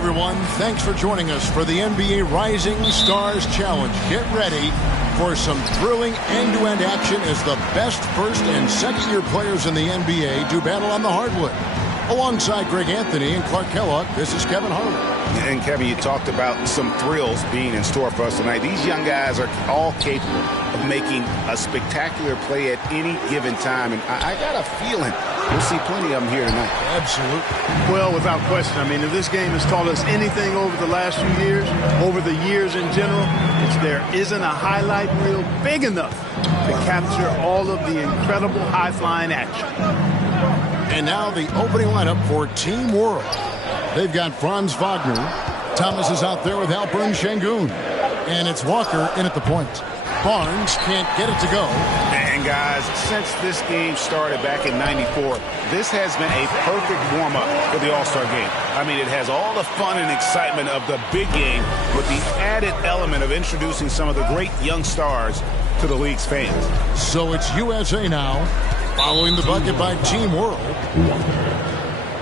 everyone. Thanks for joining us for the NBA Rising Stars Challenge. Get ready for some thrilling end-to-end action as the best first and second-year players in the NBA do battle on the hardwood. Alongside Greg Anthony and Clark Kellogg, this is Kevin Harlan. And Kevin, you talked about some thrills being in store for us tonight. These young guys are all capable of making a spectacular play at any given time. And I got a feeling we'll see plenty of them here tonight. Absolutely. Well, without question. I mean, if this game has taught us anything over the last few years, over the years in general, it's there isn't a highlight reel big enough to capture all of the incredible high-flying action. And now the opening lineup for Team World. They've got Franz Wagner. Thomas is out there with Alperen Şengün. And it's Walker in at the point. Barnes can't get it to go. And guys, since this game started back in '94, this has been a perfect warm-up for the All-Star game. I mean, it has all the fun and excitement of the big game with the added element of introducing some of the great young stars to the league's fans. So it's USA now, following the bucket by Team World.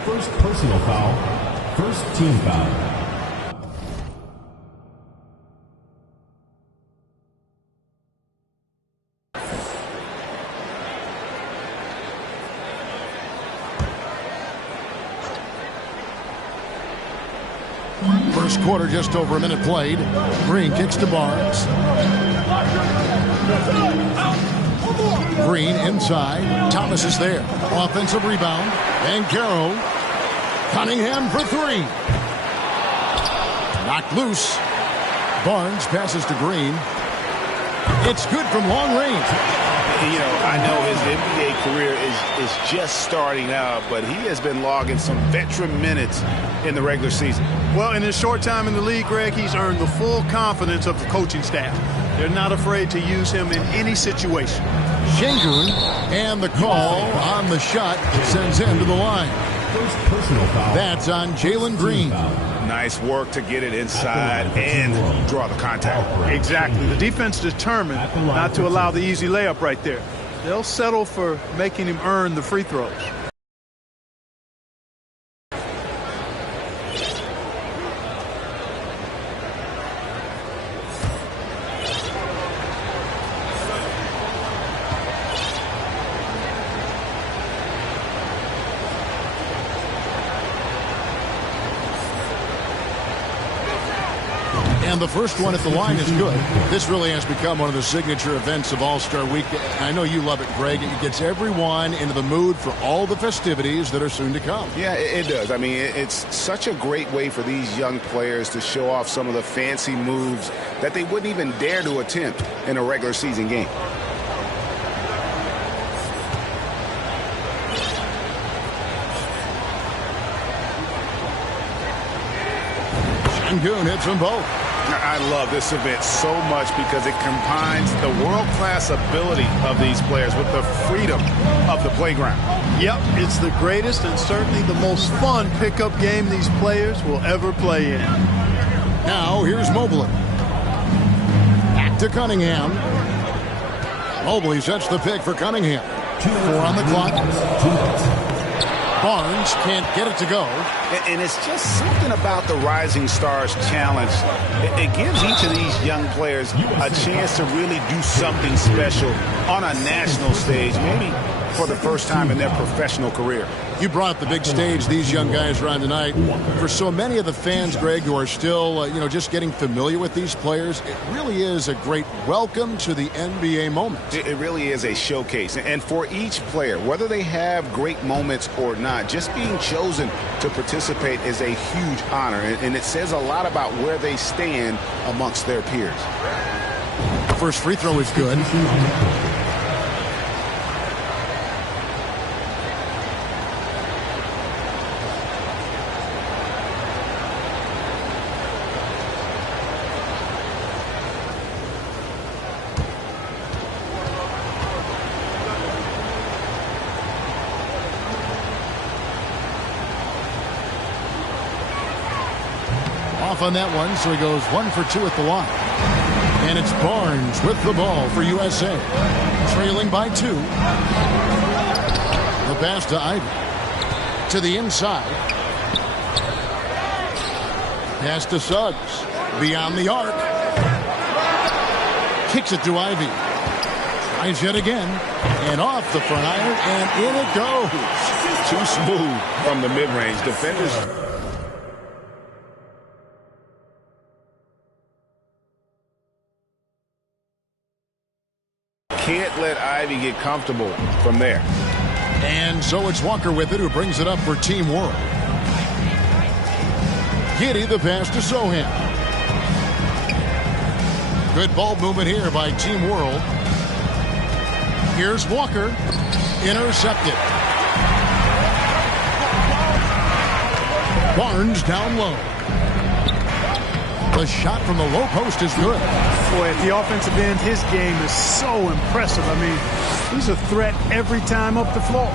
First personal foul, first team foul. First quarter, just over a minute played. Green kicks to Barnes. Green inside. Thomas is there. Offensive rebound. And Carroll. Cunningham for three. Knocked loose. Barnes passes to Green. It's good from long range. You know, I know his NBA career is just starting out, but he has been logging some veteran minutes in the regular season. Well, in his short time in the league, Greg, he's earned the full confidence of the coaching staff. They're not afraid to use him in any situation. Şengün, and the call on the shot sends him to the line. First personal foul. That's on Jalen Green. Nice work to get it inside and draw the contact. Exactly. The defense determined not to allow the easy layup right there. They'll settle for making him earn the free throws. And the first one at the line is good. This really has become one of the signature events of All-Star Week. I know you love it, Greg. It gets everyone into the mood for all the festivities that are soon to come. Yeah, it does. I mean, it's such a great way for these young players to show off some of the fancy moves that they wouldn't even dare to attempt in a regular season game. Şengün hits them both. I love this event so much because it combines the world-class ability of these players with the freedom of the playground. Yep, it's the greatest and certainly the most fun pickup game these players will ever play in. Now here's Mobley. Back to Cunningham. Mobley sets the pick for Cunningham. 4 on the clock. Barnes can't get it to go. And it's just something about the Rising Stars Challenge. It gives each of these young players a chance to really do something special on a national stage, maybe for the first time in their professional career. You brought the big stage these young guys are on tonight. For so many of the fans, Greg, who are still, just getting familiar with these players, it really is a great welcome to the NBA moment. It really is a showcase. And for each player, whether they have great moments or not, just being chosen to participate is a huge honor. And it says a lot about where they stand amongst their peers. First free throw is good. Off on that one, so he goes 1 for 2 at the line. And it's Barnes with the ball for USA. Trailing by 2. The pass to Ivy. To the inside. Pass to Suggs. Beyond the arc. Kicks it to Ivy. Tries yet again. And off the front iron, and in it goes. Too smooth from the mid-range. Defenders. Can't let Ivy get comfortable from there. And so it's Walker with it, who brings it up for Team World. Giddey the pass to Sohan. Good ball movement here by Team World. Here's Walker. Intercepted. Barnes down low. The shot from the low post is good. Boy, at the offensive end, his game is so impressive. I mean, he's a threat every time up the floor.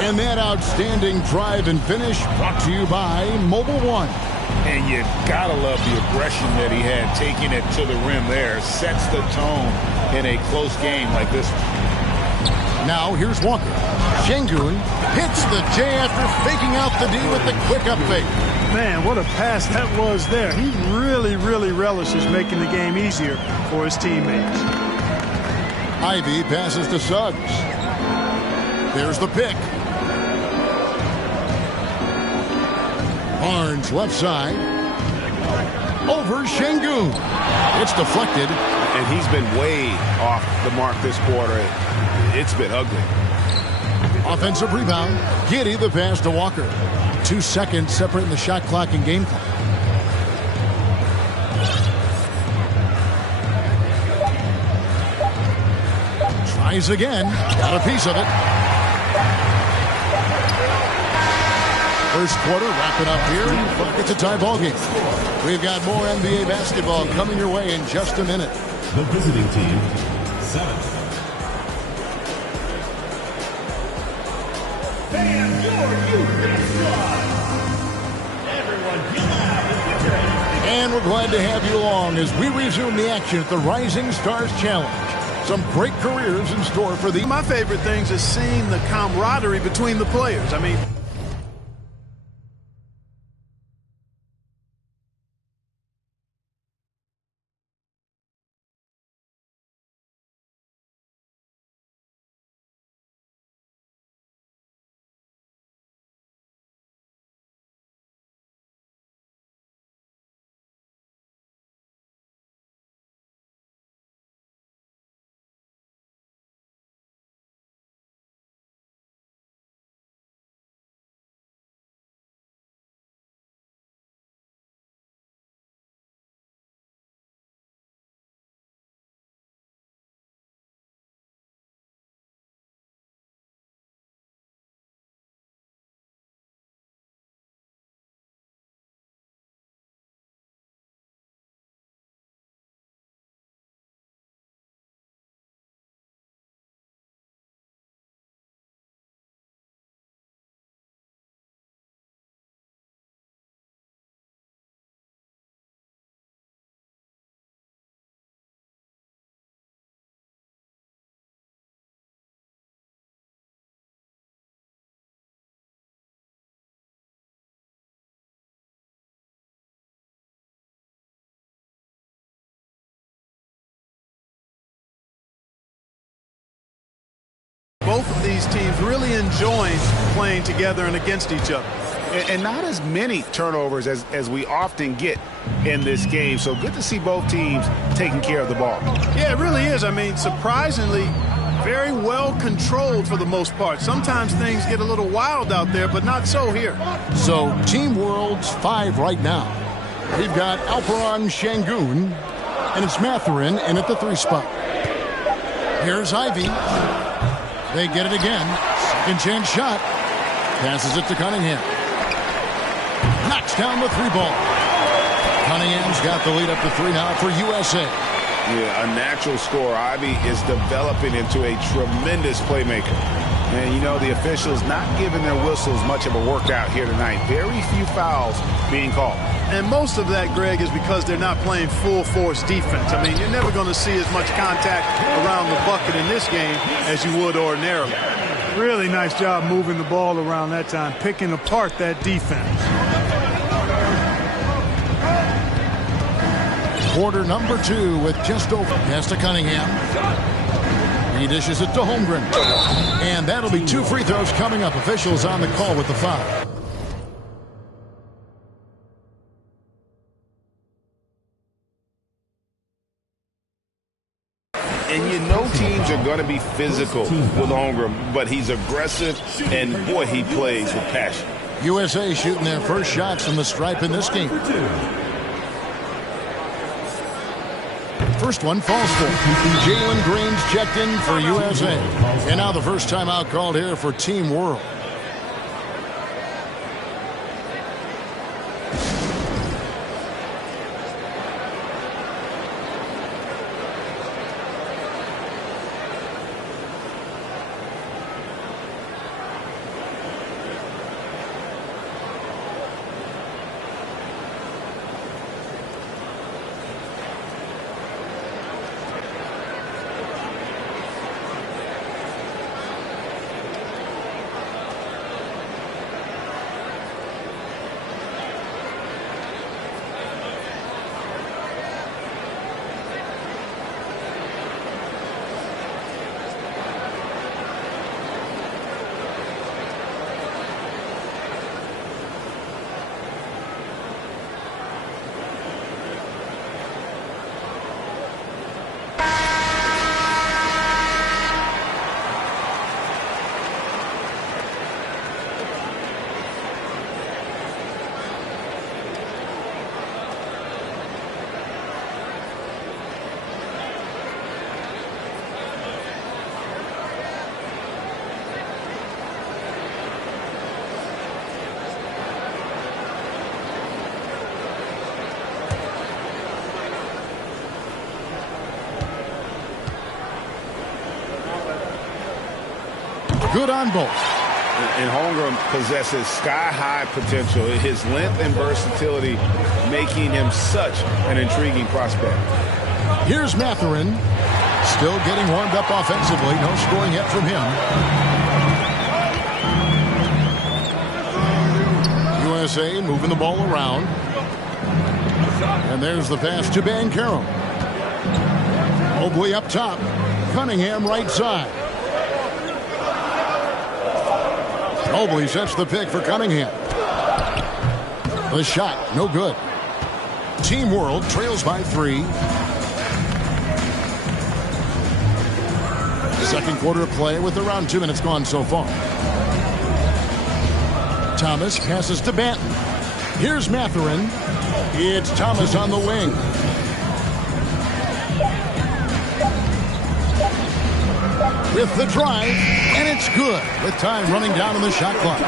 And that outstanding drive and finish brought to you by Mobile One. And you gotta love the aggression that he had, taking it to the rim there. Sets the tone in a close game like this one. Now here's Walker. Şengün hits the J after faking out the D with the quick up fake. Man, what a pass that was there. He really relishes making the game easier for his teammates. Ivy passes to Suggs. There's the pick. Barnes left side. Over Şengün. It's deflected. And he's been way off the mark this quarter. It's been ugly. Offensive rebound. Giddey the pass to Walker. 2 seconds separating the shot clock and game clock. Tries again. Got a piece of it. First quarter wrapping up here. It's a tie ball game. We've got more NBA basketball coming your way in just a minute. The visiting team, 7. Fans, your youth squad. Everyone, get loud. And we're glad to have you along as we resume the action at the Rising Stars Challenge. Some great careers in store for the... My favorite things is seeing the camaraderie between the players. I mean... Both of these teams really enjoying playing together and against each other. And not as many turnovers as we often get in this game. So good to see both teams taking care of the ball. Yeah, it really is. I mean, surprisingly, very well controlled for the most part. Sometimes things get a little wild out there, but not so here. So Team World's 5 right now. We've got Alperen Şengün, and it's Mathurin in at the 3 spot. Here's Ivy. They get it again. Second chance shot. Passes it to Cunningham. Knocks down the 3 ball. Cunningham's got the lead up to 3 now for USA. Yeah, a natural scorer. Ivy is developing into a tremendous playmaker. And, you know, the officials not giving their whistles much of a workout here tonight. Very few fouls being called. And most of that, Greg, is because they're not playing full-force defense. I mean, you're never going to see as much contact around the bucket in this game as you would ordinarily. Really nice job moving the ball around that time, picking apart that defense. quarter number 2 with just over. Pass to Cunningham. He dishes it to Holmgren. And that'll be 2 free throws coming up. Officials on the call with the foul. And you know teams are going to be physical with Holmgren, but he's aggressive, and boy, he plays with passion. USA shooting their first shots from the stripe in this game. First one falls for Jalen Green's checked in for USA. And now the first timeout called here for Team World. Good on both. And Holmgren possesses sky-high potential. His length and versatility making him such an intriguing prospect. Here's Mathurin. Still getting warmed up offensively. No scoring yet from him. USA moving the ball around. And there's the pass to Banchero. Mobley up top. Cunningham right side. Mobley sets the pick for Cunningham. The shot, no good. Team World trails by 3. Second quarter of play with around 2 minutes gone so far. Thomas passes to Banton. Here's Mathurin. It's Thomas on the wing. With the drive, and it's good with time running down on the shot clock.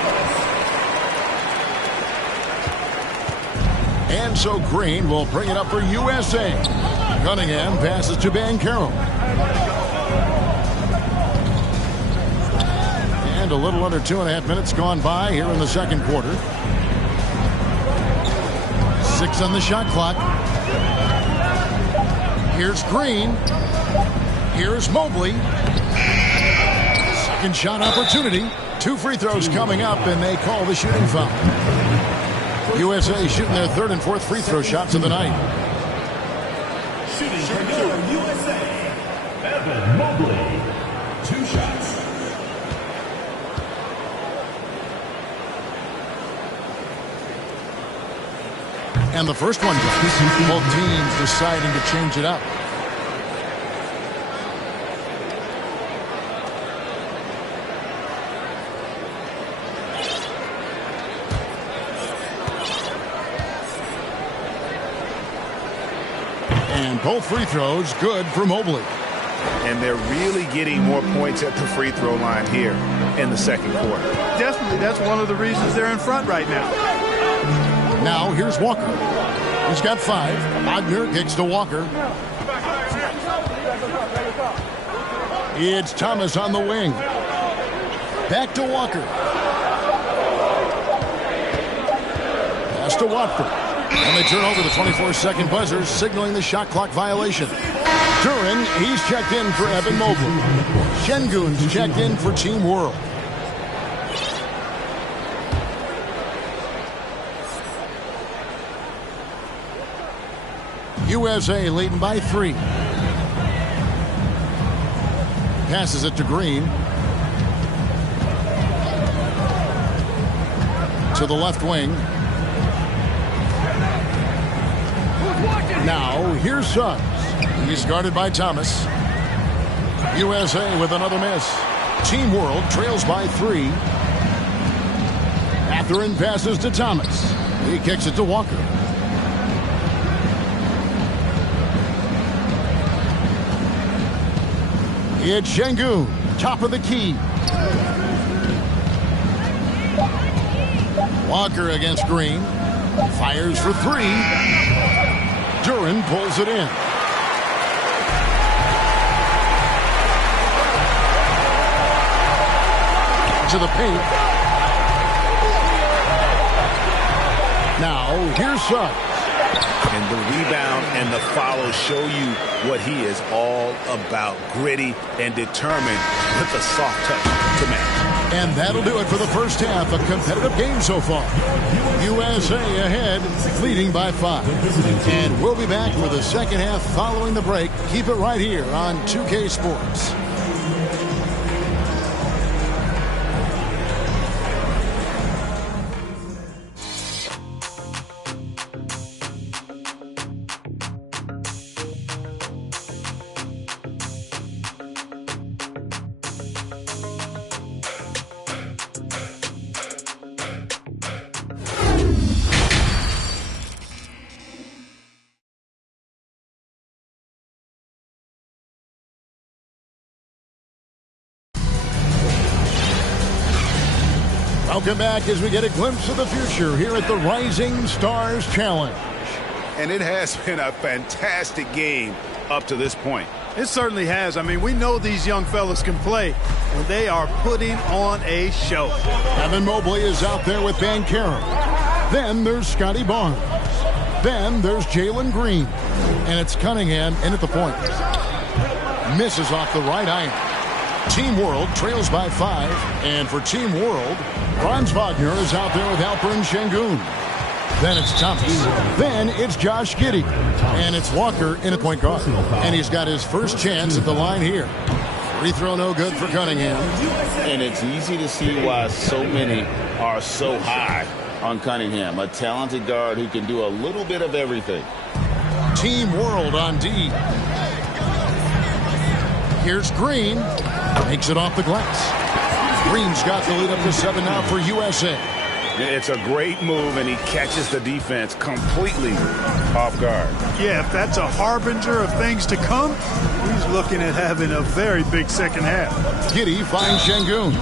And so Green will bring it up for USA. Cunningham passes to Banchero. And a little under 2.5 minutes gone by here in the second quarter. 6 on the shot clock. Here's Green. Here's Mobley. Second shot opportunity. 2 free throws coming up, and they call the shooting foul. USA shooting their 3rd and 4th free throw shots of the night. Shooting for USA, Evan Mobley. 2 shots. And the first one goes. Both teams deciding to change it up. And both free throws good for Mobley. And they're really getting more points at the free throw line here in the second quarter. Definitely, that's one of the reasons they're in front right now. Now here's Walker. He's got 5. Wagner kicks to Walker. It's Thomas on the wing. Back to Walker. Pass to Watford. And they turn over the 24-second buzzer, signaling the shot clock violation. Duren, he's checked in for Evan Mobley. Şengün's checked in for Team World. USA leading by 3. Passes it to Green. To the left wing. Now, here's Suggs. He's guarded by Thomas. USA with another miss. Team World trails by 3. Mathurin passes to Thomas. He kicks it to Walker. It's Şengün, top of the key. Walker against Green. Fires for 3. Duran pulls it in. To the paint. Now, here's Suggs. And the rebound and the follow show you what he is all about. Gritty and determined with a soft touch to match. And that'll do it for the first half. A competitive game so far. USA ahead, leading by 5. And we'll be back with the second half following the break. Keep it right here on 2K Sports. Welcome back as we get a glimpse of the future here at the Rising Stars Challenge. And it has been a fantastic game up to this point. It certainly has. I mean, we know these young fellas can play, and they are putting on a show. Evan Mobley is out there with Van Karam. Then there's Scotty Barnes. Then there's Jalen Green. And it's Cunningham in at the point. Misses off the right iron. Team World trails by 5. And for Team World, Franz Wagner is out there with Alperen Şengün. Then it's Thomas. Then it's Josh Giddey. And it's Walker in at point guard. And he's got his first chance at the line here. Free throw no good for Cunningham. And it's easy to see why so many are so high on Cunningham. A talented guard who can do a little bit of everything. Team World on D. Here's Green. Makes it off the glass. Green's got the lead up to 7 now for USA. It's a great move, and he catches the defense completely off guard. Yeah, if that's a harbinger of things to come, he's looking at having a very big second half. Giddey finds Şengün.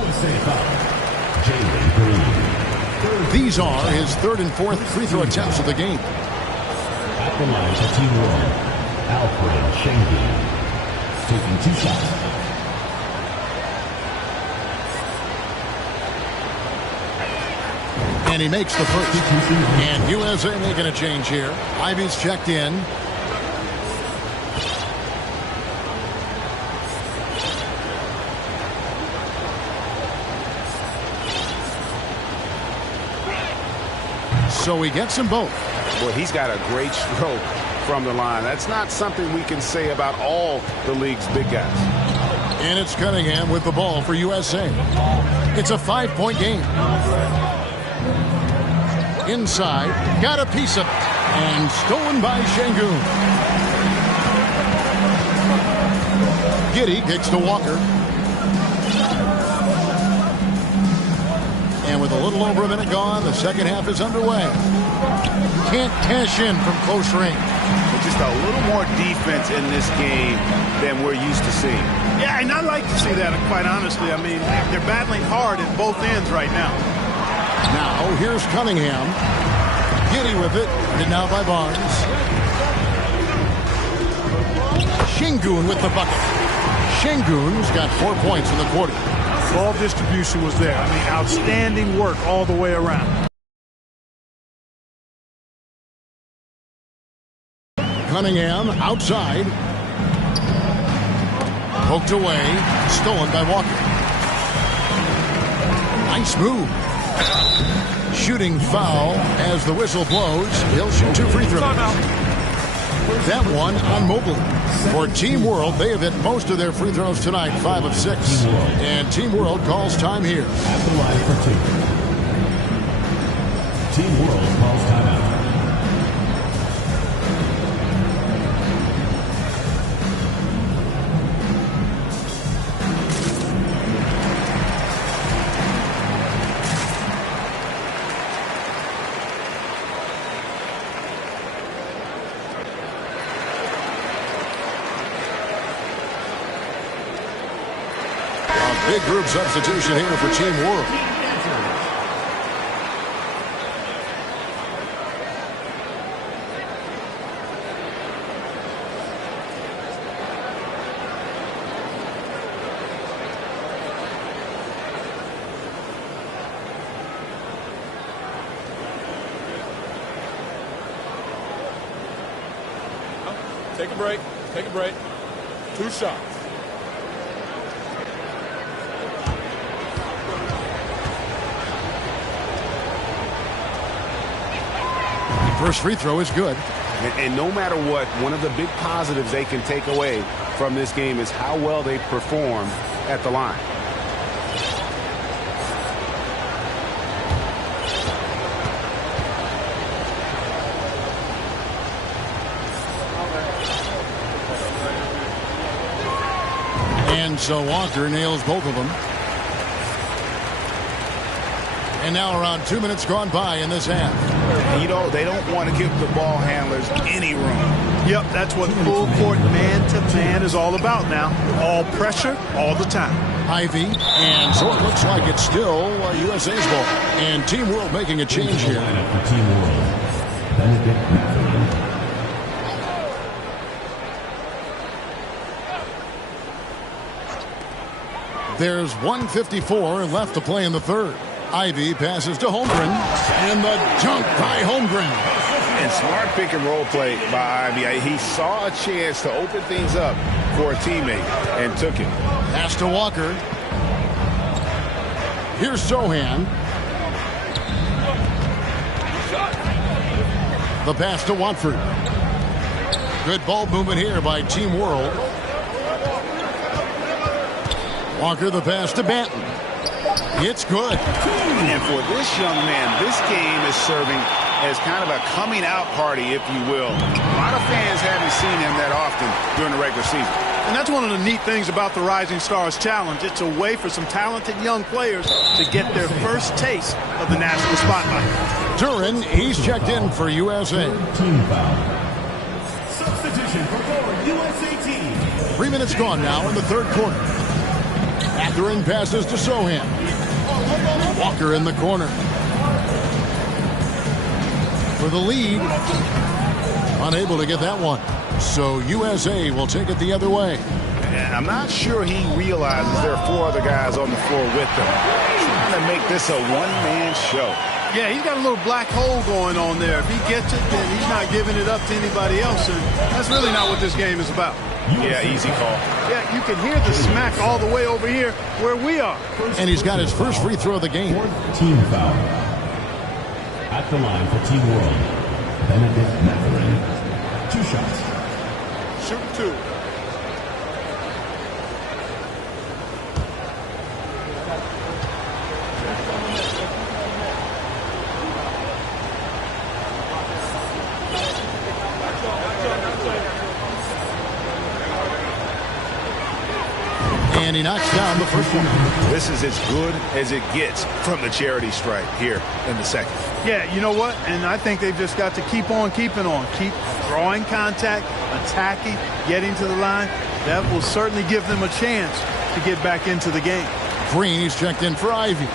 These are his 3rd and 4th free throw attempts of the game. At the line for Team World, Alperen Şengün, taking 2 shots. And he makes the first. And USA making a change here. Ivy's checked in. So he gets them both. Well, he's got a great stroke from the line. That's not something we can say about all the league's big guys. And it's Cunningham with the ball for USA. It's a 5-point game. Inside, got a piece of it, and stolen by Şengün. Giddey kicks to Walker. And with a little over a minute gone, the second half is underway. Can't cash in from close range. But just a little more defense in this game than we're used to seeing. Yeah, and I like to see that, quite honestly. I mean, they're battling hard at both ends right now. Now, here's Cunningham. Giddey with it. And now by Barnes. Şengün with the bucket. Şengün's got 4 points in the quarter. Ball distribution was there. I mean, outstanding work all the way around. Cunningham outside. Poked away. Stolen by Walker. Nice move. Shooting foul as the whistle blows. He'll shoot 2 free throws. That one on Mobley. For Team World, they have hit most of their free throws tonight, 5 of 6. And Team World calls time here. At the line for 2. Team World calls timeout. Big group substitution here for Team World. Take a break. Take a break. 2 shots. First free throw is good. And no matter what, one of the big positives they can take away from this game is how well they perform at the line. And so Walker nails both of them. And now around 2 minutes gone by in this half. You know, they don't want to give the ball handlers any room. Yep, that's what full court man-to-man is all about now. All pressure, all the time. Ivy, and so it looks like it's still USA's ball. And Team World making a change here. For Team World, Benedict Mathurin. There's 1:54 left to play in the third. Ivy passes to Holmgren, and the dunk by Holmgren. And smart pick and roll play by Ivy. He saw a chance to open things up for a teammate and took it. Pass to Walker. Here's Sohan. The pass to Watford. Good ball movement here by Team World. Walker the pass to Banton. It's good. And for this young man, this game is serving as kind of a coming out party, if you will. A lot of fans haven't seen him that often during the regular season. And that's one of the neat things about the Rising Stars Challenge. It's a way for some talented young players to get their first taste of the national spotlight. Duran, he's checked in for USA. Team foul. Substitution for USA team. 3 minutes gone now in the third quarter. Mathurin passes to Sohan. Walker in the corner. For the lead. Unable to get that one. So USA will take it the other way. And I'm not sure he realizes there are 4 other guys on the floor with him. Trying to make this a one-man show. Yeah, he's got a little black hole going on there. If he gets it, then he's not giving it up to anybody else. And that's really not what this game is about. Yeah, easy call. Yeah, you can hear the smack all the way over here where we are. And he's got his first free throw of the game. Team foul. At the line for Team World, Benedict Mathurin. 2 shots. Shoot 2. And he knocks down the first one. This is as good as it gets from the charity stripe here in the second. Yeah, you know what? And I think they've just got to keep on keeping on. Keep drawing contact, attacking, getting to the line. That will certainly give them a chance to get back into the game. Green, he's checked in for Ivy.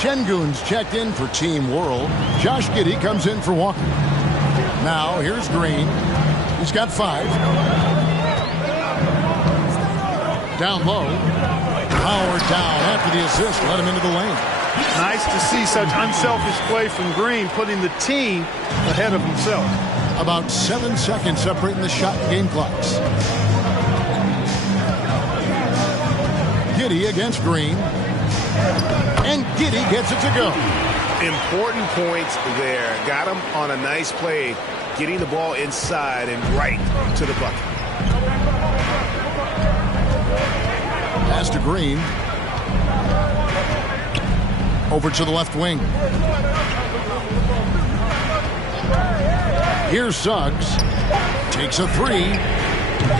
Şengün's checked in for Team World. Josh Giddey comes in for Walker. Now, here's Green. He's got 5. Down low. Howard down after the assist. Let him into the lane. Nice to see such unselfish play from Green, putting the team ahead of himself. About 7 seconds separating the shot and game clocks. Giddey against Green. And Giddey gets it to go. Important points there. Got him on a nice play getting the ball inside and right to the bucket. Pass to Green. Over to the left wing. Here's Suggs. Takes a three.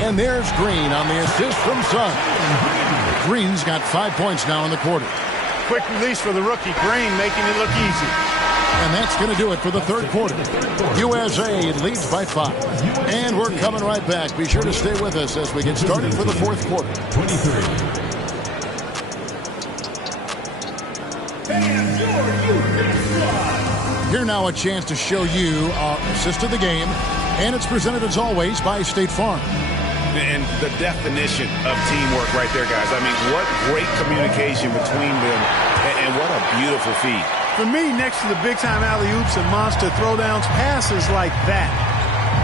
And there's Green on the assist from Suggs. Green's got 5 points now in the quarter. Quick release for the rookie. Green making it look easy. And that's going to do it for the third quarter. USA leads by 5. And we're coming right back. Be sure to stay with us as we get started for the fourth quarter. 23. Here now a chance to show you our assist of the game. And it's presented as always by State Farm. And the definition of teamwork right there, guys. I mean, what great communication between them, and what a beautiful feed. For me, next to the big-time alley-oops and monster throwdowns, passes like that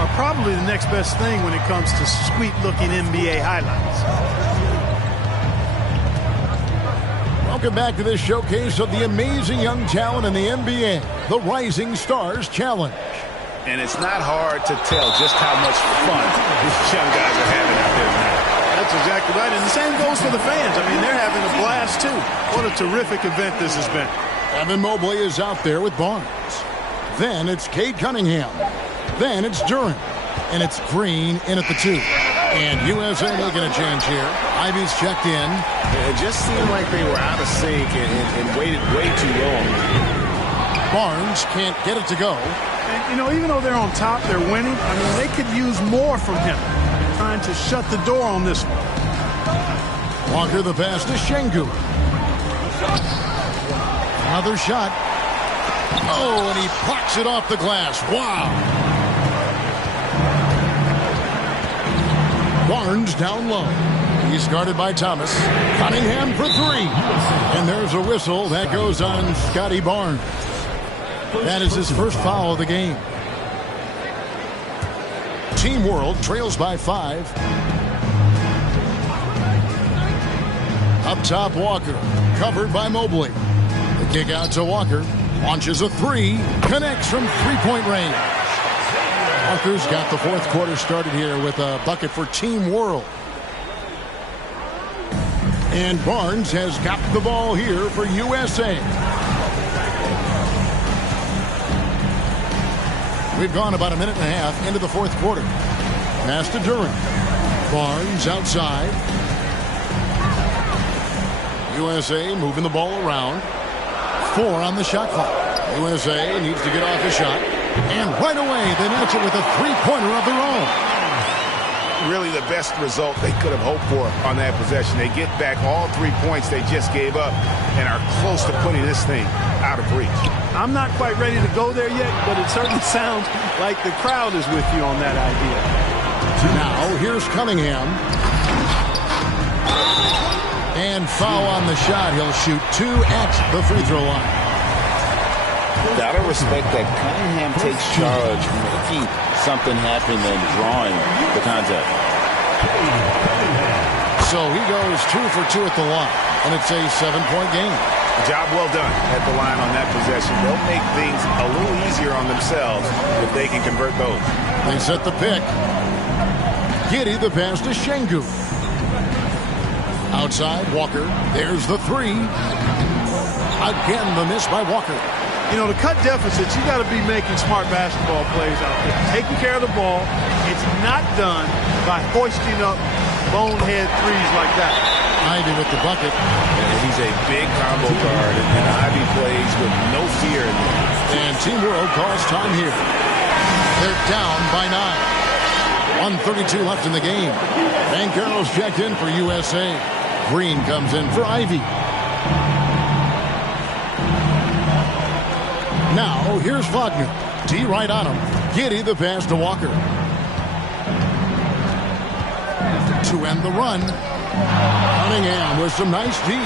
are probably the next best thing when it comes to sweet-looking NBA highlights. Welcome back to this showcase of the amazing young talent in the NBA, the Rising Stars Challenge. And it's not hard to tell just how much fun these young guys are having out there tonight. That's exactly right. And the same goes for the fans. I mean, they're having a blast, too. What a terrific event this has been. Evan Mobley is out there with Barnes. Then it's Cade Cunningham. Then it's Durant. And it's Green in at the 2. And USA making a change here. Ivy's checked in. It just seemed like they were out of sync and waited way too long. Barnes can't get it to go. And, you know, even though they're on top, they're winning. I mean, they could use more from him. Trying to shut the door on this one. Walker the pass to Şengün. Another shot. Oh, and he blocks it off the glass. Wow. Barnes down low. He's guarded by Thomas. Cunningham for 3. And there's a whistle. That goes on Scotty Barnes. That is his first foul of the game. Team World trails by 5. Up top, Walker. Covered by Mobley. The kick out to Walker. Launches a 3. Connects from three-point range. Walker's got the fourth quarter started here with a bucket for Team World. And Barnes has got the ball here for USA. We've gone about a minute and a half into the fourth quarter. Pass to Durant. Barnes outside. USA moving the ball around. 4 on the shot clock. USA needs to get off a shot. And right away, they match it with a three-pointer of their own. Really the best result they could have hoped for on that possession. They get back all 3 points they just gave up and are close to putting this thing out of reach. I'm not quite ready to go there yet, but it certainly sounds like the crowd is with you on that idea. Now, here's Cunningham. And foul on the shot. He'll shoot 2 at the free throw line. Gotta respect that Cunningham takes charge, making something happen and drawing the contact. So he goes 2 for 2 at the line, and it's a 7-point game. Job well done at the line on that possession. They'll make things a little easier on themselves if they can convert those. They set the pick. Giddey the pass to Şengün. Outside, Walker. There's the 3. Again, the miss by Walker. You know, to cut deficits, you got to be making smart basketball plays out there. Taking care of the ball. It's not done by hoisting up bonehead threes like that. Ivy with the bucket. And he's a big combo guard, and Ivy plays with no fear in there. And Team World calls time here. They're down by 9. 1:32 left in the game. Banchero's checked in for USA. Green comes in for Ivy. Now, here's Wagner. D right on him. Giddey the pass to Walker. To end the run. Cunningham with some nice D.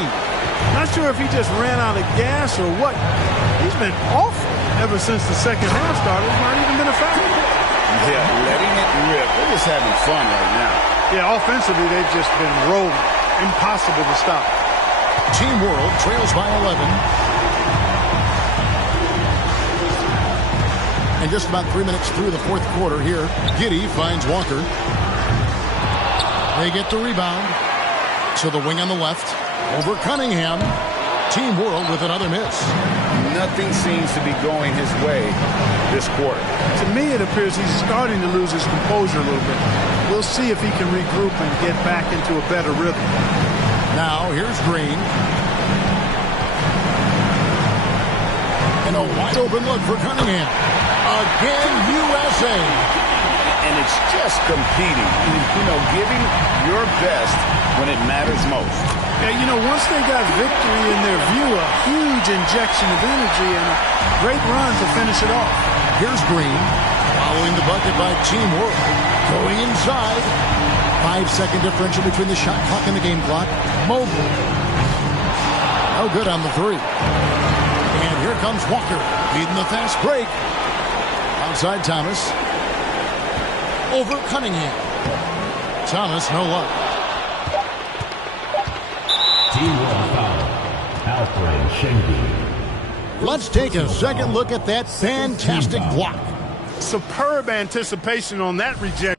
Not sure if he just ran out of gas or what. He's been awful ever since the second half started. It's not even been a factor. Yeah, letting it rip. They're just having fun right now. Yeah, offensively, they've just been rolling. Impossible to stop. Team World trails by 11. And just about 3 minutes through the fourth quarter here. Giddey finds Walker. They get the rebound. To the wing on the left. Over Cunningham. Team World with another miss. Nothing seems to be going his way this quarter. To me, it appears he's starting to lose his composure a little bit. We'll see if he can regroup and get back into a better rhythm. Now, here's Green. And a wide open look for Cunningham. Again, USA. And it's just competing. You know, giving your best when it matters most. Yeah, you know, once they got victory in their view, a huge injection of energy and a great run to finish it off. Here's Green, following the bucket by Team World. Going inside. 5-second differential between the shot clock and the game clock. Mobley. No good on the three. And here comes Walker, leading the fast break. Outside Thomas. Over Cunningham. Thomas, no luck. Team World foul. Alfred Schengen. Let's take a second look at that fantastic block. Superb anticipation on that rejection.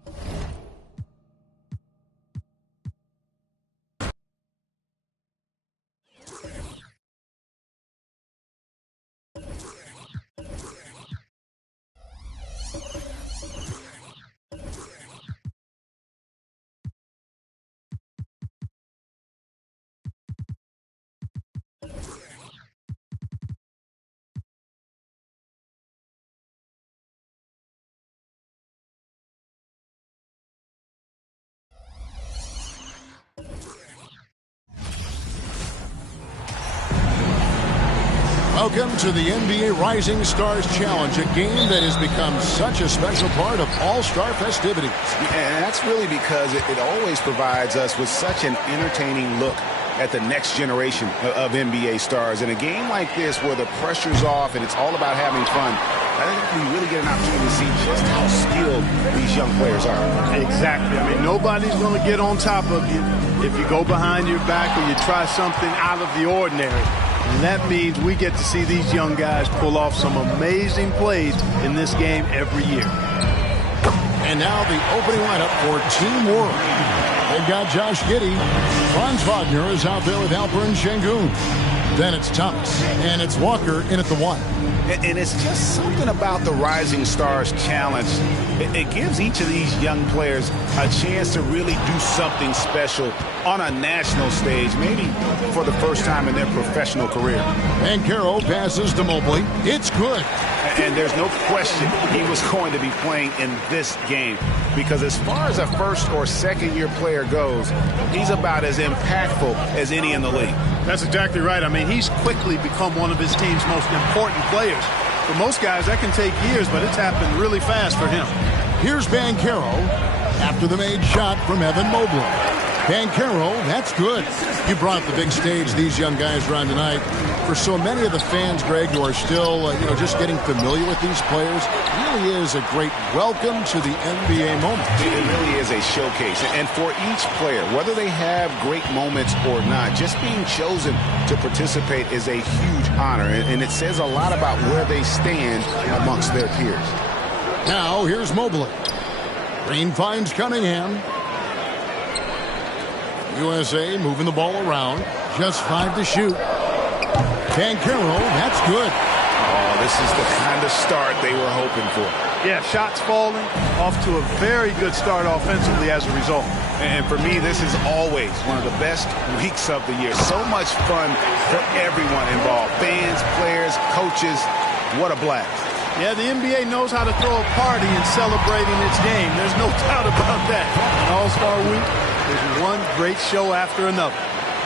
Welcome to the NBA Rising Stars Challenge, a game that has become such a special part of all-star festivities. And that's really because it always provides us with such an entertaining look at the next generation of NBA stars. In a game like this where the pressure's off and it's all about having fun, I think we really get an opportunity to see just how skilled these young players are. Exactly. I mean, nobody's going to get on top of you if you go behind your back or you try something out of the ordinary. And that means we get to see these young guys pull off some amazing plays in this game every year. And now the opening lineup for Team World. They've got Josh Giddey. Franz Wagner is out there with Alperen Şengün. Then it's Thomas. And it's Walker in at the one. And it's just something about the Rising Stars Challenge. It gives each of these young players a chance to really do something special on a national stage, maybe for the first time in their professional career. And Carroll passes to Mobley. It's good. And there's no question he was going to be playing in this game, because as far as a first or second year player goes, he's about as impactful as any in the league. That's exactly right. I mean, he's quickly become one of his team's most important players. For most guys, that can take years, but it's happened really fast for him. Here's Banchero after the made shot from Evan Mobley. Banchero, that's good. You brought the big stage these young guys are on tonight. For so many of the fans, Greg, who are still just getting familiar with these players, it really is a great welcome to the NBA moment. It really is a showcase. And for each player, whether they have great moments or not, just being chosen to participate is a huge honor. And it says a lot about where they stand amongst their peers. Now, here's Mobley. Green finds Cunningham. USA moving the ball around. Just 5 to shoot. Banchero, that's good. Oh, this is the kind of start they were hoping for. Yeah, shots falling, off to a very good start offensively as a result. And for me, this is always one of the best weeks of the year. So much fun for everyone involved. Fans, players, coaches. What a blast. Yeah, the NBA knows how to throw a party in celebrating its game. There's no doubt about that. An All-Star Week is one great show after another.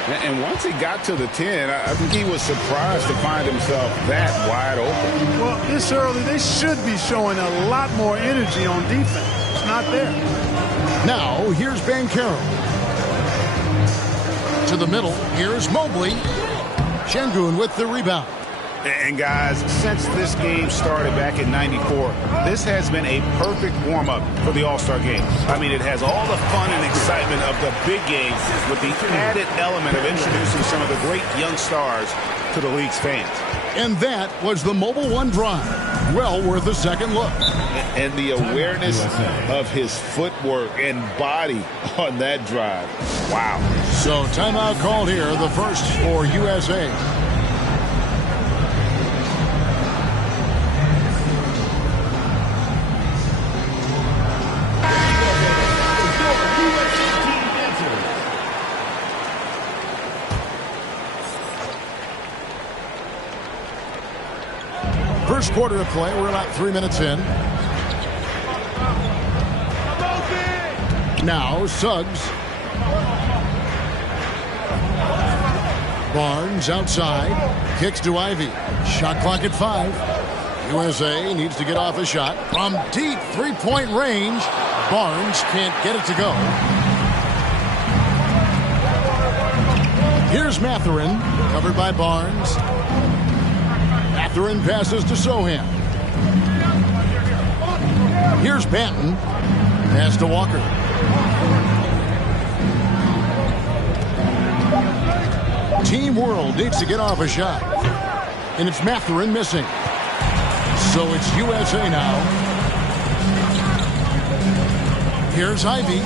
And once he got to the 10, I think he was surprised to find himself that wide open. Well, this early, they should be showing a lot more energy on defense. It's not there. Now, here's Banchero. To the middle, here's Mobley. Şengün with the rebound. And guys, since this game started back in '94, this has been a perfect warm-up for the All-Star game. I mean, it has all the fun and excitement of the big game with the added element of introducing some of the great young stars to the league's fans. And that was the Mobile One drive. Well worth a second look. And the awareness of his footwork and body on that drive. Wow. So timeout called here, the first for USA. First quarter of play, we're about 3 minutes in. Now Suggs. Barnes outside. Kicks to Ivy. Shot clock at 5. USA needs to get off a shot from deep three-point range. Barnes can't get it to go. Here's Mathurin, covered by Barnes. Mathurin passes to Sohan. Here's Banton. Pass to Walker. Team World needs to get off a shot. And it's Mathurin missing. So it's USA now. Here's Ivy.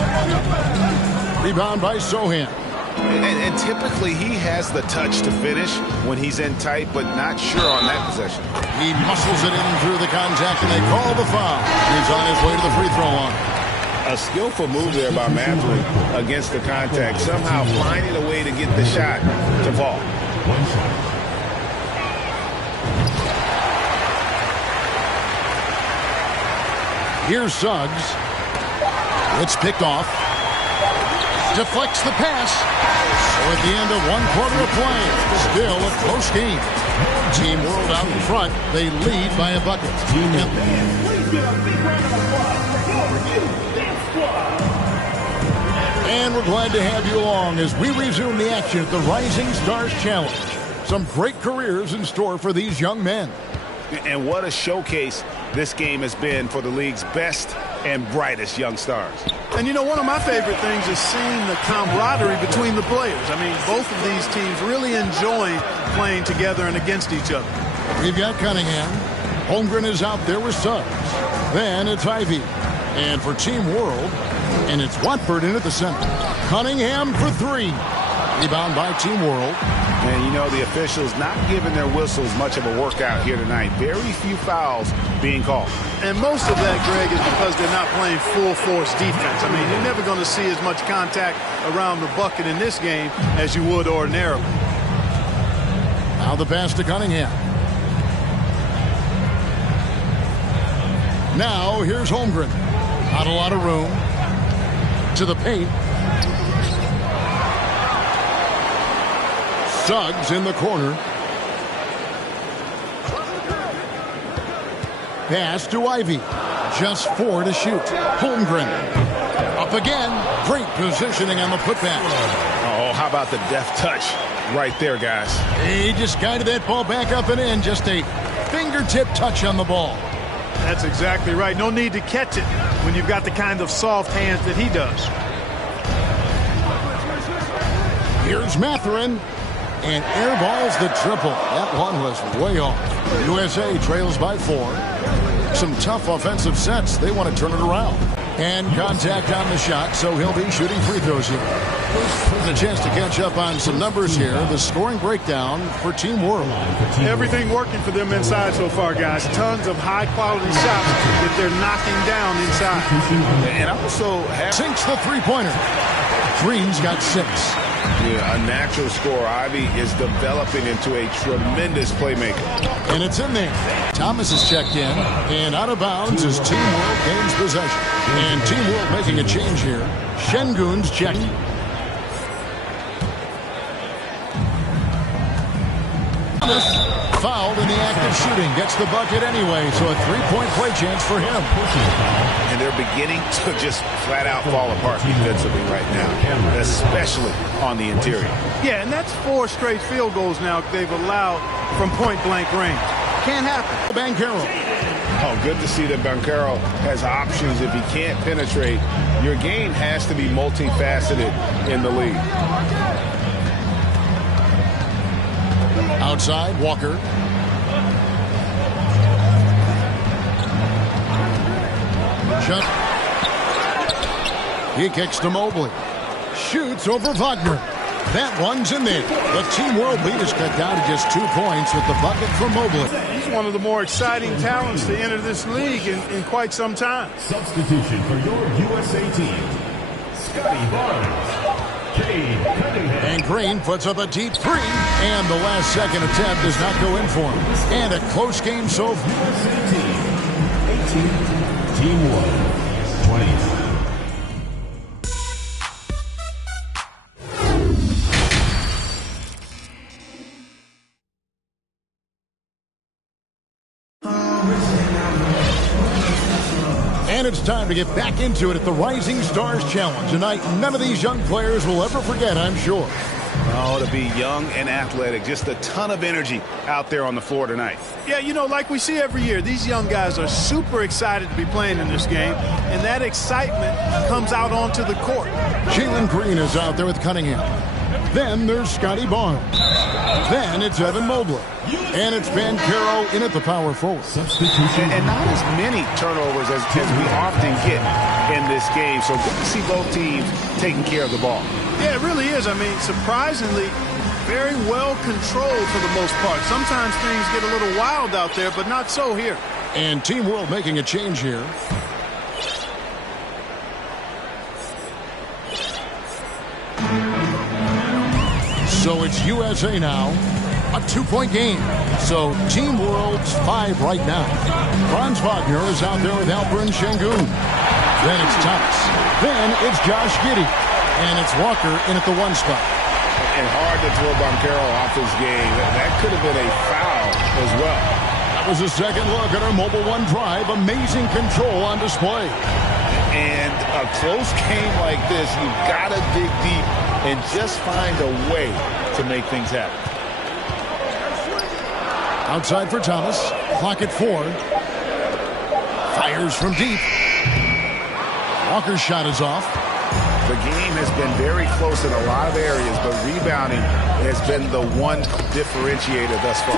Rebound by Sohan. And typically he has the touch to finish when he's in tight, but not sure on that possession. He muscles it in through the contact, and they call the foul. He's on his way to the free throw line. A skillful move there by Mathurin against the contact, somehow finding a way to get the shot to fall. Here's Suggs. It's picked off. Deflects the pass. So at the end of one quarter of play, still a close game. Team World out in front. They lead by a bucket. And we're glad to have you along as we resume the action at the Rising Stars Challenge. Some great careers in store for these young men. And what a showcase this game has been for the league's best and brightest young stars. And you know, one of my favorite things is seeing the camaraderie between the players. I mean, both of these teams really enjoying playing together and against each other. We've got Cunningham. Holmgren is out there with Suggs. Then it's Ivy. And for Team World, and it's Watford in at the center. Cunningham for 3. Rebound by Team World. And you know, the officials not giving their whistles much of a workout here tonight. Very few fouls being called. And most of that, Greg, is because they're not playing full force defense. I mean, you're never going to see as much contact around the bucket in this game as you would ordinarily. Now the pass to Cunningham. Now here's Holmgren. Not a lot of room. To the paint. Suggs in the corner. Pass to Ivy. Just 4 to shoot. Holmgren. Up again. Great positioning on the putback. Oh, how about the deft touch right there, guys? He just guided that ball back up and in. Just a fingertip touch on the ball. That's exactly right. No need to catch it when you've got the kind of soft hands that he does. Here's Mathurin. And airballs the triple. That one was way off. USA trails by 4. Some tough offensive sets. They want to turn it around. And contact on the shot, so he'll be shooting free throws here. There's a chance to catch up on some numbers here. The scoring breakdown for Team World. Everything working for them inside so far, guys. Tons of high-quality shots that they're knocking down inside. And also sinks the three-pointer. Green's got 6. Yeah, a natural scorer. Ivy is developing into a tremendous playmaker. And it's in there. Thomas is checked in. And out of bounds as Team World gains possession. And Team World making a change here. Şengün's checked. Thomas fouled in the act of shooting. Gets the bucket anyway, so a three-point play chance for him. And they're beginning to just flat-out fall apart defensively right now, especially on the interior. Yeah, and that's 4 straight field goals now they've allowed from point-blank range. Can't happen. Banchero. Oh, good to see that Banchero has options. If he can't penetrate, your game has to be multifaceted in the league. Outside, Walker. Shot. He kicks to Mobley. Shoots over Wagner. That one's in there. The Team World lead is cut down to just 2 points with the bucket from Mobley. He's one of the more exciting talents to enter this league in quite some time. Substitution for your USA team. Scotty Barnes. And Green puts up a deep three, and the last second attempt does not go in for him. And a close game so far. USA team. 18. Team 1. 20. And it's time to get back into it at the Rising Stars Challenge. Tonight, none of these young players will ever forget, I'm sure. Oh, to be young and athletic. Just a ton of energy out there on the floor tonight. Yeah, you know, like we see every year, these young guys are super excited to be playing in this game, and that excitement comes out onto the court. Jalen Green is out there with Cunningham. Then there's Scotty Barnes. Then it's Evan Mobley. And it's Banchero in at the power forward. Substitution. And not as many turnovers as we often get in this game. So good to see both teams taking care of the ball. Yeah, it really is. I mean, surprisingly, very well controlled for the most part. Sometimes things get a little wild out there, but not so here. And Team World making a change here. So it's USA now. A 2-point game. So Team World's 5 right now. Franz Wagner is out there with Alperen Şengün. Then it's Thomas. Then it's Josh Giddey. And it's Walker in at the 1 spot. And hard to throw Banchero off his game. That could have been a foul as well. That was a second look at our Mobile One drive. Amazing control on display. And a close game like this, you've got to dig deep and just find a way to make things happen. Outside for Thomas. Clock at 4. Fires from deep. Walker's shot is off. The game has been very close in a lot of areas, but rebounding has been the one differentiator thus far.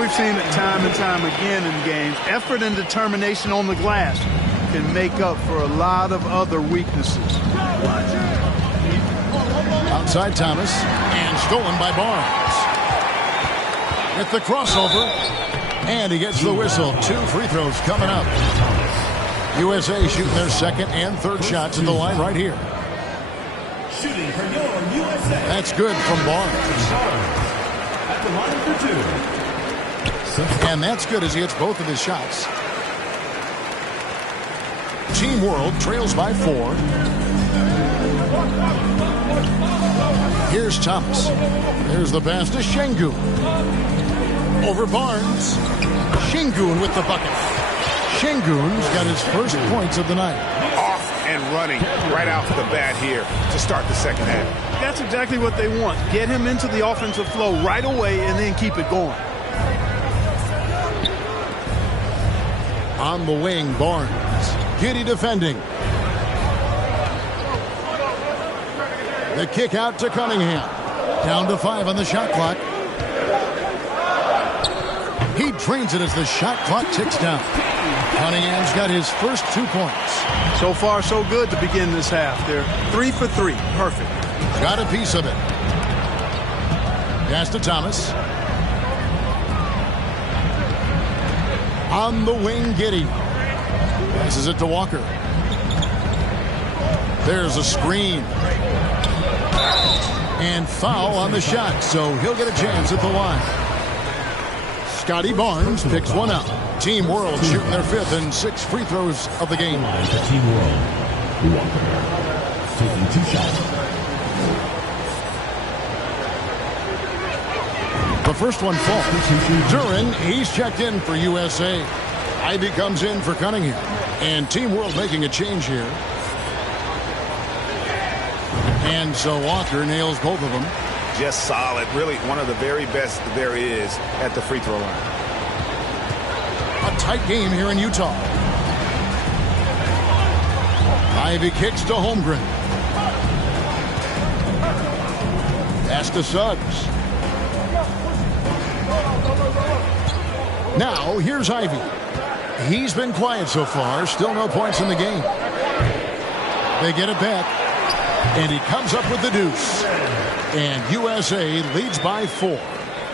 We've seen it time and time again in games. Effort and determination on the glass can make up for a lot of other weaknesses. Outside Thomas. And stolen by Barnes. With the crossover. And he gets the whistle. 2 free throws coming up. USA shooting their second and third shots at the line right here. Shooting for your USA. That's good from Barnes. At the line for 2. And that's good as he hits both of his shots. Team World trails by 4. Here's Thomas. There's the pass to Şengün. Over Barnes. Şengün with the bucket. Şengün's got his first points of the night. Off and running right out the bat here to start the second half. That's exactly what they want. Get him into the offensive flow right away and then keep it going. On the wing, Barnes. Giddey defending. The kick out to Cunningham. Down to 5 on the shot clock. He drains it as the shot clock ticks down. Cunningham's got his first 2 points. So far, so good to begin this half. They're 3 for 3. Perfect. Got a piece of it. Pass to Thomas. On the wing, Giddey. Passes it to Walker. There's a screen. And foul on the shot, so he'll get a chance at the line. Scotty Barnes picks one out. Team World shooting their 5th and 6th free throws of the game. Team World. Walker taking 2 shots. The first one falls. Duran, he's checked in for USA. Ivy comes in for Cunningham. And Team World making a change here. And so Walker nails both of them. Just solid. Really one of the very best there is at the free throw line. A tight game here in Utah. Ivy kicks to Holmgren. Pass to Suggs. Now, here's Ivy. He's been quiet so far. Still no points in the game. They get it back. And he comes up with the deuce. And USA leads by 4.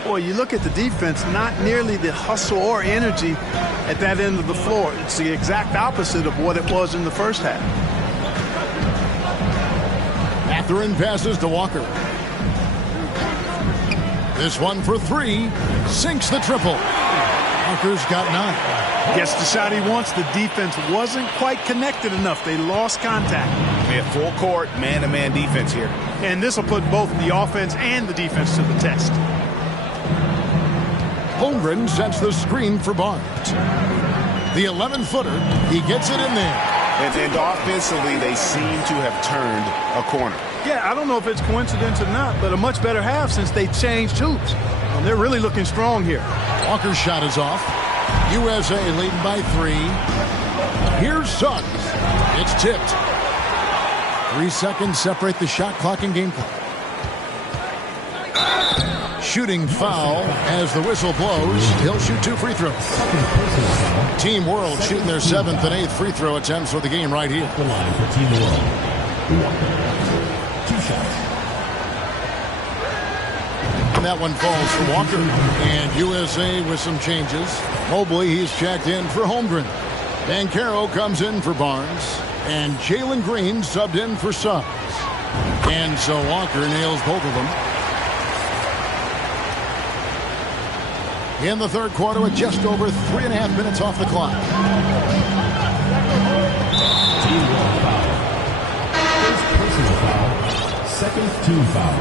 Boy, you look at the defense, not nearly the hustle or energy at that end of the floor. It's the exact opposite of what it was in the first half. Mathurin passes to Walker. This one for 3. Sinks the triple. Walker's got 9. Gets the shot he wants. The defense wasn't quite connected enough. They lost contact. They have full court, man-to-man defense here. And this will put both the offense and the defense to the test. Holmgren sets the screen for Barnes. The 11-footer, he gets it in there. And offensively, they seem to have turned a corner. Yeah, I don't know if it's coincidence or not, but a much better half since they changed hoops. And they're really looking strong here. Walker's shot is off. USA leading by 3. Here's Suggs. It's tipped. 3 seconds separate the shot clock and game clock. Shooting foul as the whistle blows. He'll shoot 2 free throws. Team World shooting their 7th and 8th free throw attempts for the game right here. The line for Team World. 2 shots. And that one falls for Walker. And USA with some changes. Mobley, he's checked in for Holmgren. Banchero comes in for Barnes. And Jalen Green subbed in for Suggs. And so Walker nails both of them. In the third quarter with just over 3.5 minutes off the clock. Team World foul. First personal foul. Second team foul.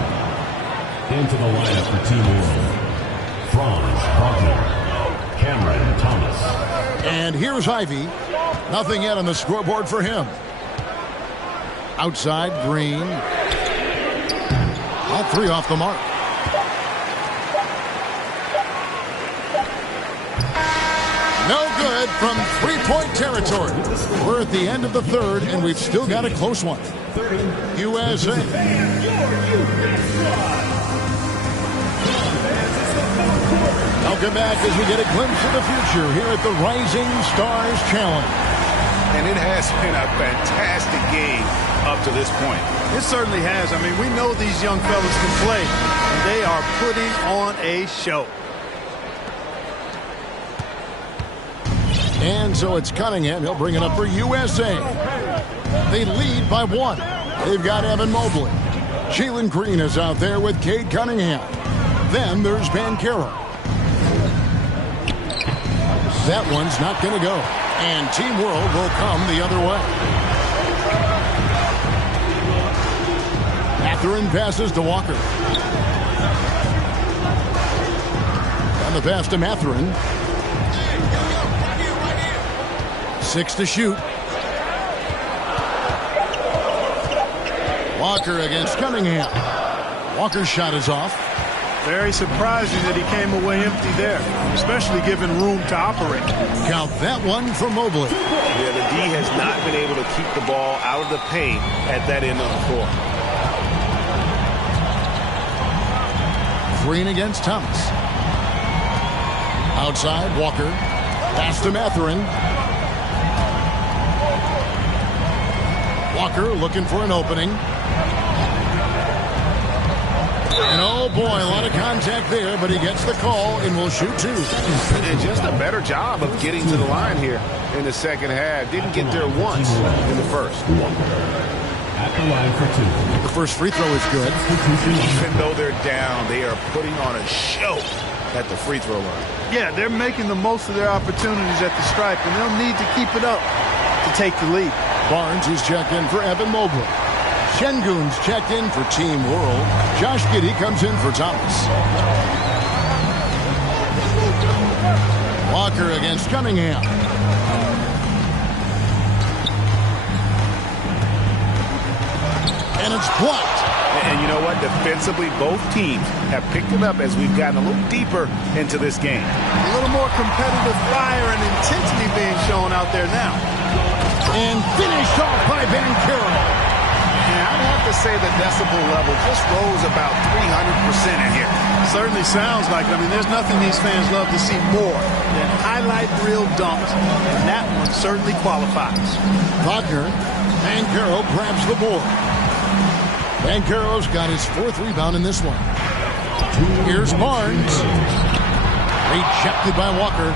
Into the lineup for Team World. Franz Wagner. Cameron Thomas. And here's Ivy. Nothing yet on the scoreboard for him. Outside, Green. All 3 off the mark. No good from 3-point territory. We're at the end of the third, and we've still got a close one. USA. Welcome back as we get a glimpse of the future here at the Rising Stars Challenge. And it has been a fantastic game up to this point. It certainly has. I mean, we know these young fellas can play, and they are putting on a show. And so it's Cunningham. He'll bring it up for USA. They lead by 1. They've got Evan Mobley. Jalen Green is out there with Cade Cunningham. Then there's Banchero. That one's not going to go. And Team World will come the other way. Mathurin passes to Walker. And the pass to Mathurin. 6 to shoot. Walker against Cunningham. Walker's shot is off. Very surprising that he came away empty there, especially given room to operate. Count that one for Mobley. Yeah, the D has not been able to keep the ball out of the paint at that end of the floor. Green against Thomas. Outside, Walker. Pass to Mathurin. Walker looking for an opening. And oh boy, a lot of contact there, but he gets the call and will shoot 2. And just a better job of getting to the line here in the second half. Didn't get there once in the first. At the line for 2. The first free throw is good. Even though they're down, they are putting on a show at the free throw line. Yeah, they're making the most of their opportunities at the stripe, and they'll need to keep it up to take the lead. Barnes is checked in for Evan Mobley. Şengün's checked in for Team World. Josh Giddey comes in for Thomas. Walker against Cunningham. And it's blocked. And you know what? Defensively, both teams have picked it up as we've gotten a little deeper into this game. A little more competitive fire and intensity being shown out there now. And finished off by Banchero. And I'd have to say the decibel level just rose about 300% in here. Certainly sounds like it. I mean, there's nothing these fans love to see more than highlight reel dunks. And that one certainly qualifies. Wagner. Banchero grabs the board. Banchero's got his 4th rebound in this one. Here's Barnes. Rejected by Walker.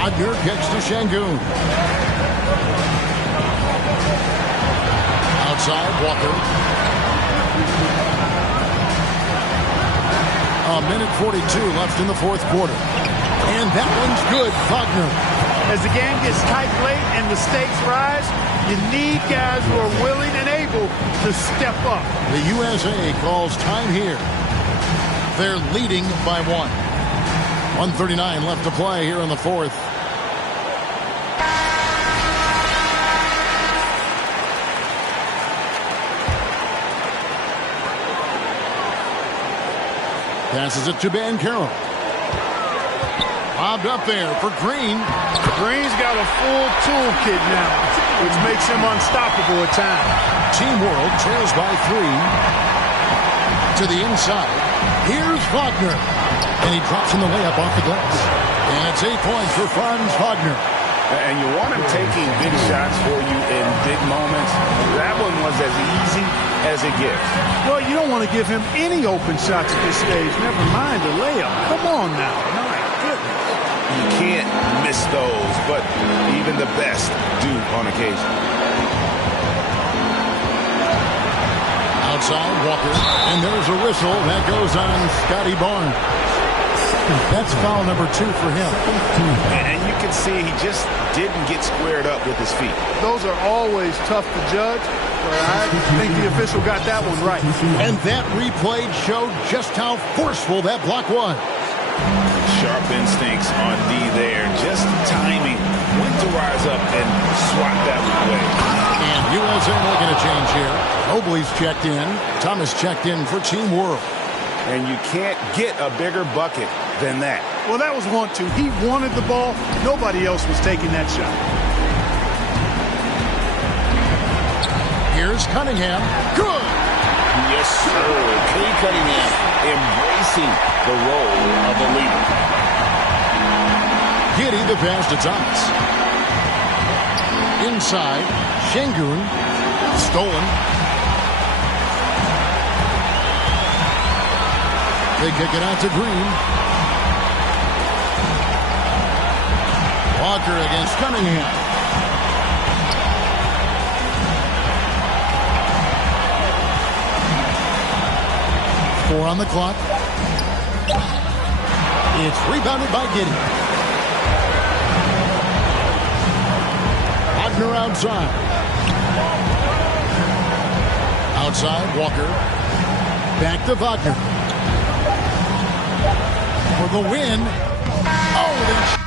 Wagner kicks to Şengün. Outside, Walker. A minute 42 left in the 4th quarter. And that one's good, Wagner. As the game gets tight late and the stakes rise, you need guys who are willing and able to step up. The USA calls time here. They're leading by 1. 1:39 left to play here in the 4th. Passes it to Banchero. Bobbed up there for Green. Green's got a full toolkit now, which makes him unstoppable at times. Team World trails by 3. To the inside. Here's Wagner. And he drops in the layup off the glass. And it's 8 points for Franz Wagner. And you want him taking big shots for you in big moments. That one was as easy as it gets. Well, you don't want to give him any open shots at this stage. Never mind the layup. Come on now. My goodness. You can't miss those, but even the best do on occasion. Outside, Walker. And there's a whistle that goes on Scotty Barnes. That's foul number 2 for him. And you can see he just didn't get squared up with his feet. Those are always tough to judge, but I think the official got that one right. And that replay showed just how forceful that block was. Sharp instincts on D there. Just timing when to rise up and swat that one away. And USA making a change here. Mobley's checked in. Thomas checked in for Team World. And you can't get a bigger bucket than that. Well, that was 1-2. He wanted the ball. Nobody else was taking that shot. Here's Cunningham. Good. Yes, sir. Cade Cunningham embracing the role of a leader. Giddey the pass to Thomas. Inside, Şengün. Stolen. They kick it out to Green. Walker against Cunningham. Four on the clock. It's rebounded by Giddey. Wagner outside. Outside, Walker. Back to Wagner. For the win. Oh,